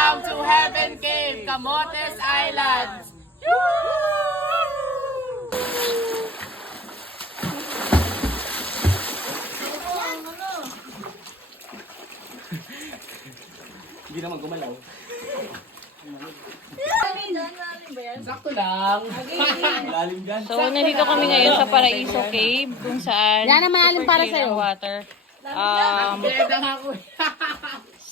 Welcome to Heaven Cave, Camotes Islands! Hindi naman gumalaw. Sakto lang. Lalim dyan. So, nandito kami ngayon sa Paraiso Cave, kung saan Yan ang malalim para clear sa'yo. ang water. Bedang ako.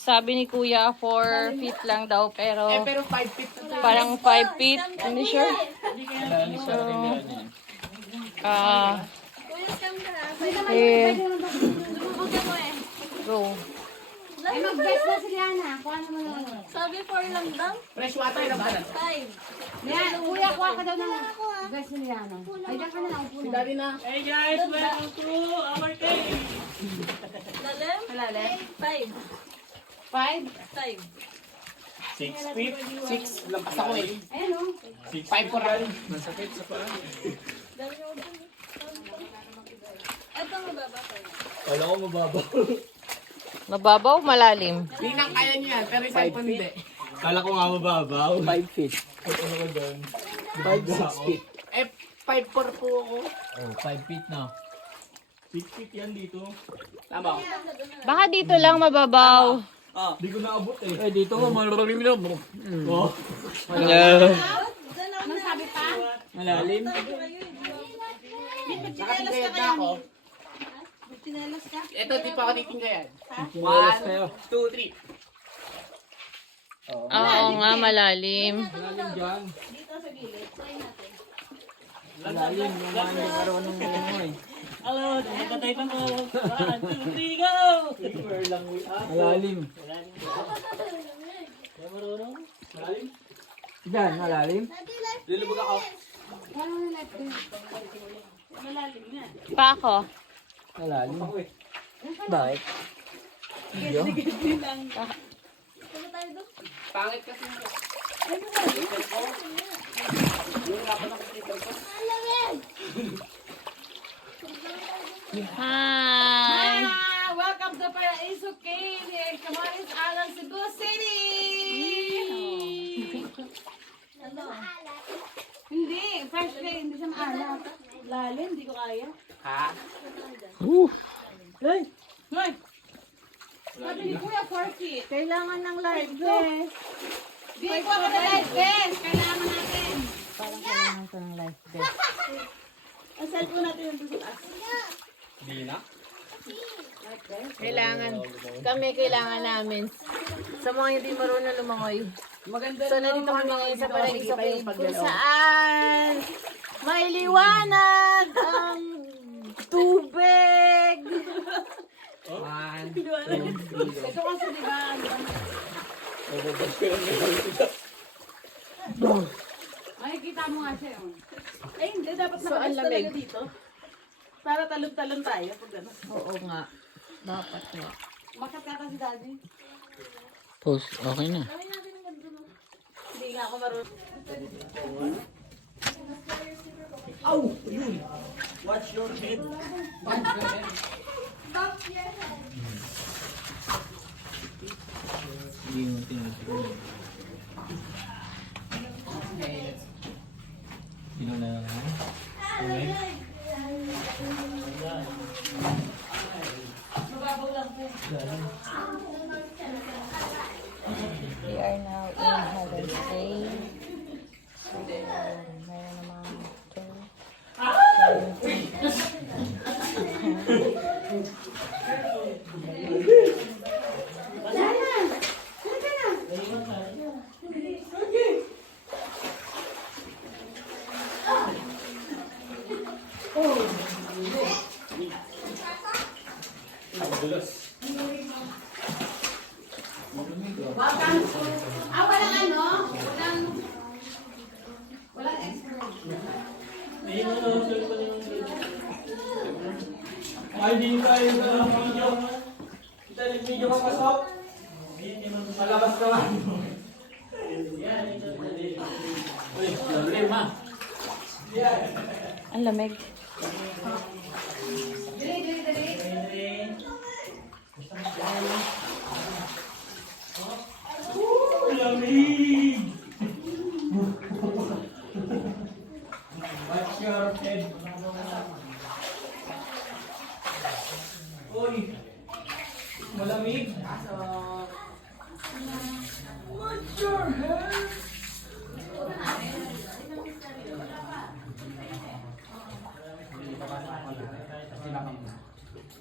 Sabi ni Kuya, 4 feet lang daw, pero Pero 5 feet na to. parang 5 feet. Hindi sure. So, go. Ay, mag-guess na si Liana. Kuha naman naman. Sabi 4 lang daw. Fresh water na ba? 5. Yan, kuya, kuha ka daw ng guess ni Liana. Ay, diyan ka na lang. Upo Si na. Daddy na. Hey guys, welcome to our cave. Lalim? Malalim. 5. 5. 5. 6 feet. 6. Lampas ako eh. Ayan o. 5 for run. Masakit sa paa. Ito mababa kayo. Kala ko mababaw. Mababaw, malalim. Hindi nang kaya niya yan, pero isa pa hindi. Kala ko nga mababaw. 5 feet. Ano ko doon? 5, 6 feet. Eh, 5 for po ako. Oh, 5 feet na. 6 feet yan dito. Tama ko. Baka dito lang mababaw. Di ko naabot eh. Eh, dito ko malalim na. Oh, Anong sabi pa? malalim. Nakatingkayad na ako. Tinelas ka? Ito, di pa ako titingkayad. Tinelas kayo. 1, 2, 3. Oo nga, malalim. Malalim dyan. Dito sa gilid. Try natin. Malalim. Yung mga hindi marunong mo eh. Hello, patay pa mo. 1, 2, 3, go! Malalim. Kaya marunong? Malalim? Dyan, malalim. Lulubog ako. Paano na life din? Pa ako. Malalim. Bakit? Pangit kasi. Hi! Welcome to Paraiso Cave here in Camotes Island, Cebu City! Hindi, fresh day, hindi siya maalat. Lalim, hindi ko kaya. Ha? Hoy! Sabi ni Kuya 4 feet. Kailangan ng life vest. Di, kuha ka na life vest. Kailangan natin. Ang cellphone natin yung doon sa taas. Di na. Kailangan namin. Sa mga hindi marunong lumangoy. Maganda So, nandito kami ngayon sa Paraiso Cave kung saan may liwanag ang tubig. Ito kasi di ba, makikita mo nga siya yun. Ay, hindi. Dapat nakakas talaga dito. Para talon-talon tayo. Pag gano'n. Oo nga. Dapat nga. Makat ka kasi daddy. Post, okay na. Hindi nga ako marunong. Watch your head. Hindi mo tinutulog. Sino na naman? Okay. We are now in Heaven's Cave. So, meron namang ito. Walang ano? Walang extra. Ay, hindi tayo sa video. Kita nag-video ka pasok. Malabas ka man. Uy, problema. Ang lamig.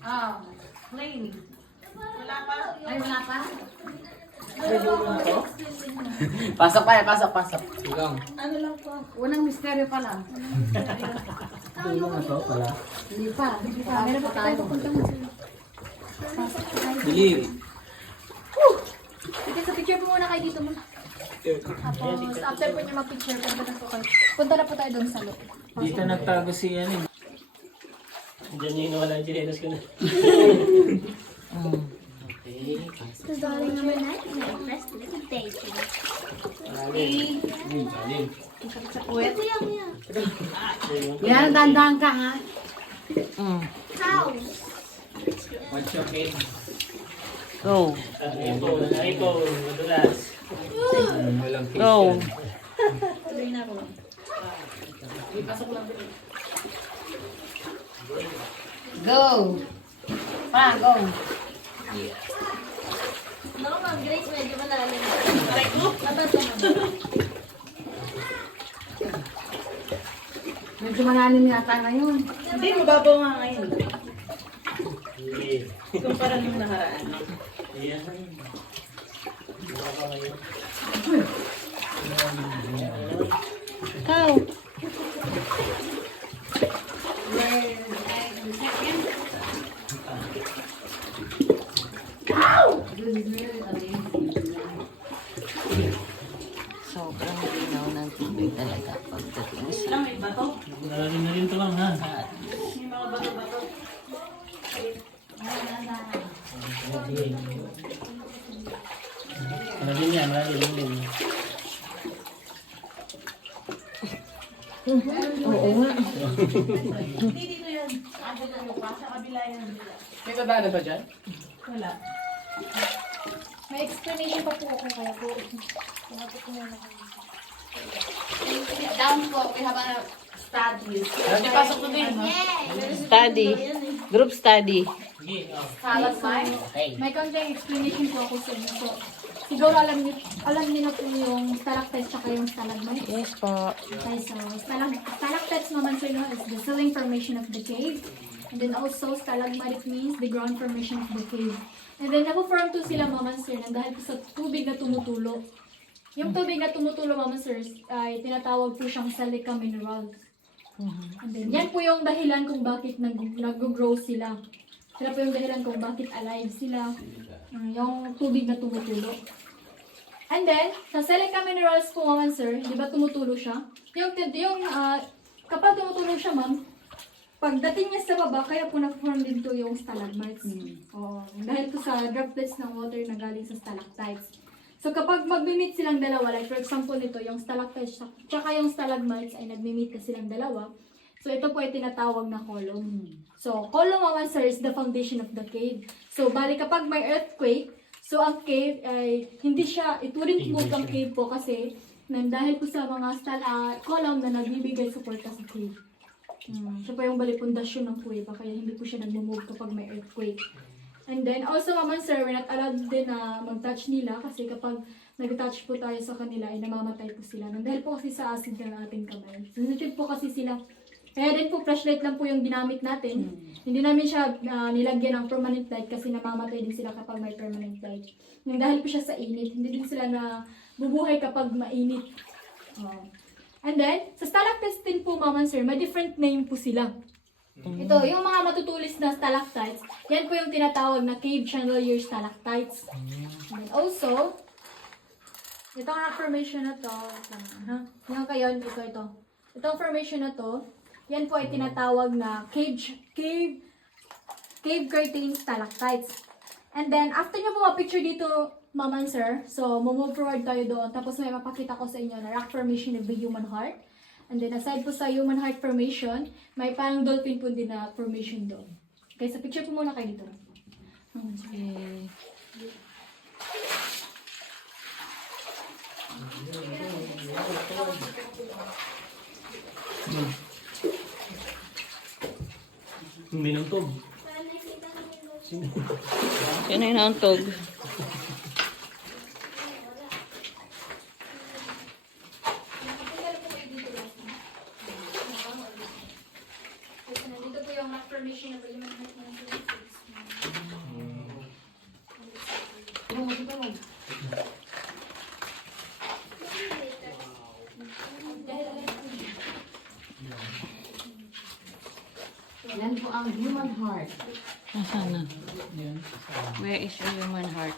Ah, plain. Wala pa. Ay, wala pa? Pasok pa yan, pasok. Silang. Ano lang po. Unang misteryo pa lang. Tulong na to pala. Hindi pa. Meron pa tayo. Dili. Sige, sa picture po muna kayo dito mo. Tapos, after po niya mag-picture, punta na po kayo. Punta na po tayo doon sa loob. Dito nagtago si ano. Diyan yung nawala yung chinelas ko na. So, darling number 9 is my best little day. Ito yan. Yan, dandan ka ha. House. What's your name? Ikaw, madulas. Walang face Go. yan. Tuloy na ako. Go. Pa, go. Naku, Ma'am Grace, medyo malalim. Aray ko. Medyo malalim yata ngayon. Hindi, mababaw nga ngayon. Hindi. Kumpara nung nakaraan. Ayan. Ikaw. Sobrang linaw ng tubig talaga pagdating sa Alam, may bato. Malalim na rin ito lang ha. May mga bato-bato. Malalim yan, malalim. Hindi dito yan. Ando na lupa. Sa kabila yan. May babano pa dyan? Wala. May explanation pa po ako kaya po. Sinabi ko muna kayo. Down po, we have a studies. Hindi, pasok to din. study. Group study. Sige, Salad mine. Okay. May konting explanation po ako sa inyo. So, siguro alam niyo na po yung stalactites tsaka yung stalagmites. Yes po. Okay, so stalactites naman sir, no, is the ceiling formation of the cave. And then also, stalagmite means the ground formation of the cave. And then, napo-form to sila, Mama Sir, nang dahil po sa tubig na tumutulo. Yung tubig na tumutulo, Mama Sir, ay tinatawag po siyang silica mineral. And then, yan po yung dahilan kung bakit nag-grow sila. Sila po yung dahilan kung bakit alive sila. Yung tubig na tumutulo. And then, sa silica minerals po, Mama Sir, di ba tumutulo siya? Kapag tumutulo siya, Ma'am, pagdating niya sa baba, kaya po na-form din to yung stalagmites. Oo. Dahil po sa droplets ng water na galing sa stalactites. So kapag mag-meet silang dalawa, like for example nito, yung stalactites tsaka yung stalagmites ay nag-meet na silang dalawa. So ito po ay tinatawag na column. So column, Mama Sir, is the foundation of the cave. So bali kapag may earthquake, so ang cave ay it wouldn't move ang cave po kasi dahil po sa mga column na nagbibigay suporta sa cave. Siya po yung bali pundasyon ng kuweba, kaya hindi po siya nag-move kapag may earthquake. And then, also, Mama Sir, we're not allowed din na mag-touch nila kasi kapag nag-touch po tayo sa kanila, ay namamatay po sila. Dahil po kasi sa acid ng ating kamay. Sensitive po kasi sila. Kaya din po, flashlight lang po yung ginamit natin. Hindi namin siya nilagyan ng permanent light kasi namamatay din sila kapag may permanent light. Dahil po siya sa init, hindi din sila na bubuhay kapag mainit. And then, sa stalactites din po, Mama Sir, may different name po sila. Ito, yung mga matutulis na stalactites, yan po yung tinatawag na cave chandelier stalactites. And then also, itong formation na to, yung kayo, ito. Itong formation na to, yan po ay tinatawag na cave curtain stalactites. And then, after nyo po ma-picture dito, Mama and Sir, so move forward tayo doon. Tapos may mapakita ko sa inyo na rock formation of the human heart. And then, aside po sa human heart formation, may parang dolphin po din na formation doon. Okay, sa picture po muna kayo dito. Okay. Minutog. Sino yung nauntog? ang human heart. Nasaan na? Where is your human heart?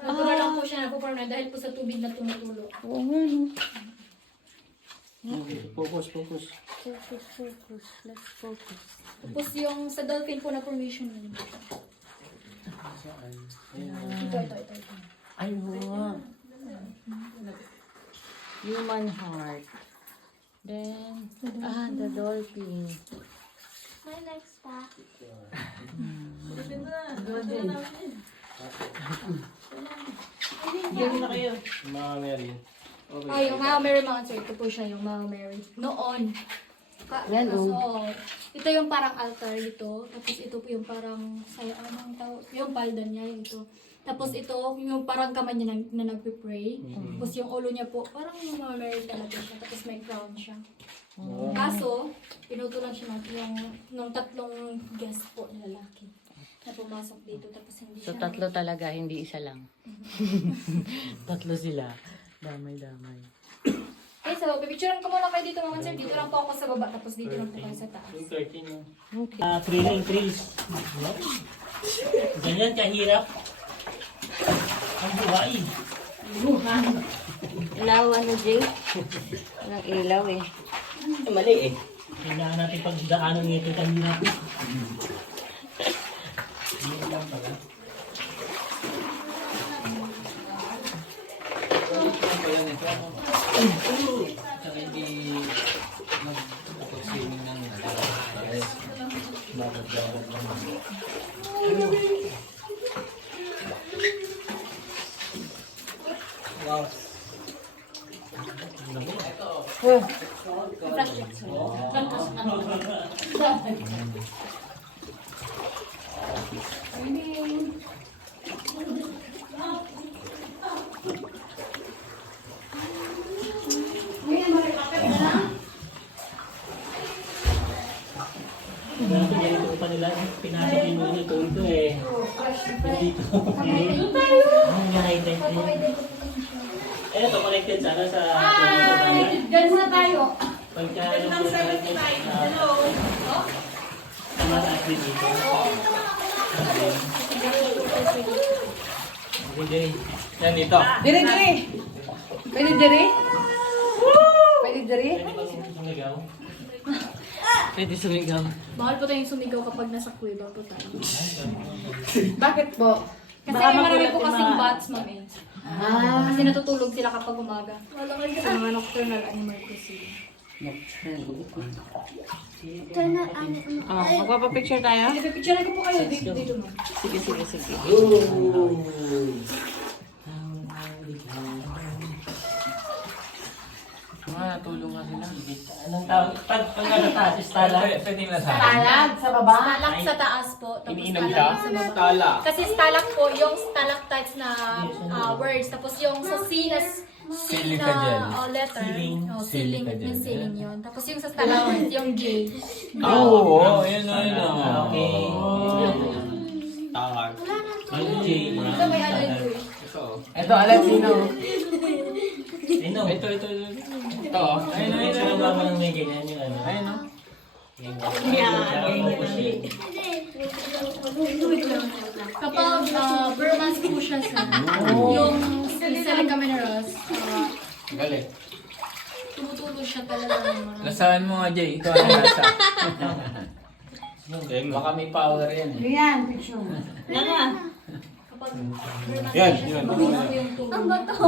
Natural lang po siya napuporm na dahil po sa tubig na tumutulo. Oo nga, no? Focus, focus. Focus, focus. Let's focus. Tapos yung sa dolphin po na formation na yun. Ito. Ay, oo. Human heart. Then, the dolphin. My next stop. Game na kayo. Mga Mary. Yung Mama Mary mga answer. Ito po siya yung Mama Mary. Noon. Ito yung parang altar dito. Tapos ito po yung parang, anong tawag? Yung palda niya, yung ito. Tapos ito, yung parang kamay niya na nagpipray. Tapos yung ulo niya po, parang yung Mama Mary talaga siya. Tapos may crown siya. Kaso, pinuto lang siya nung tatlong guest po na lalaki na pumasok dito. Tapos hindi So, siya. tatlo talaga, hindi isa lang. Tatlo sila. Damay-damay. Okay, so, pipicturean ko muna kayo dito mga sir. Dito lang po ako sa baba. Tapos dito lang po kayo sa taas. Yung 13 yun. Okay. Thrilling thrills. Ganyan kahirap. Ang buhay. Ilaw, ano, Jay? Walang ilaw eh. Mali eh. Kailangan natin pagdaanan nito kahirap. Hindi lang pala. Saka hindi mag-swimming ng babat-babat lang. Wow. Ganito pa nila. Pinasok yung mga ito eh. Dito. Connected din. Ito connected sana sa Diyan muna tayo. pagka Ang 75. Hello. mataas din dito. Okay. Yan dito. Dire! Pwede dire? Pwede dire? Pwede ba sumigaw? Pwede sumigaw. Bawal po tayong sumigaw kapag nasa kuweba po tayo. Bakit po? Kasi may marami po kasing bats, ma'am eh. Kasi natutulog sila kapag umaga. Sa mga nocturnal animal kasi. Turn on Magpapapicture tayo? Picture ko po kayo dito ma'am. Sige. Natulong nga sila. Anong tawag? Pag nataas, stala. Pwede na sa Talag sa baba? Stalak sa taas po, tapos Iniinom stalak siya? sa baba. Stala. Kasi stalak po, yung stalactites na words. Tapos yung sa C na Silica gel. letter. Ceiling. Ceiling. Silica gel. Yung ceiling yun. Tapos yung sa stalactites, yung J. Oo, yun o, yun o. Okay. Tawag. Yung J. Ito may ano yun. Ito, alam sino? Ito. Ito. Ayun, picture lang mo ng may ganyan yung ano. Ayun o. Kapag Burmans po siya sa yung Silica minerals, Galit. tumutulo siya talaga ng mga... Lasahan mo nga, Jay. Ito ang lasa. Baka may power yan eh. Kapag Burmans Yan, po siya, yun. mabilis po yung tulo. Ang bato!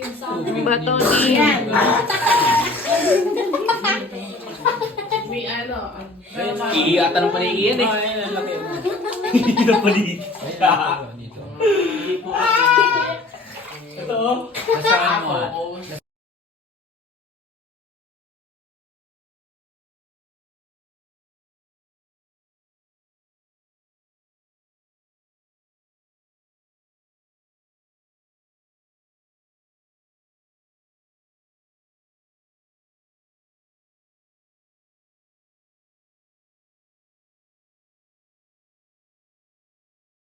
Yung sound. Bato din. May ano. Iiyata ng panigi yan eh. Ayun, ang laki. Dito pa dito. Ito. Lasahan mo ah.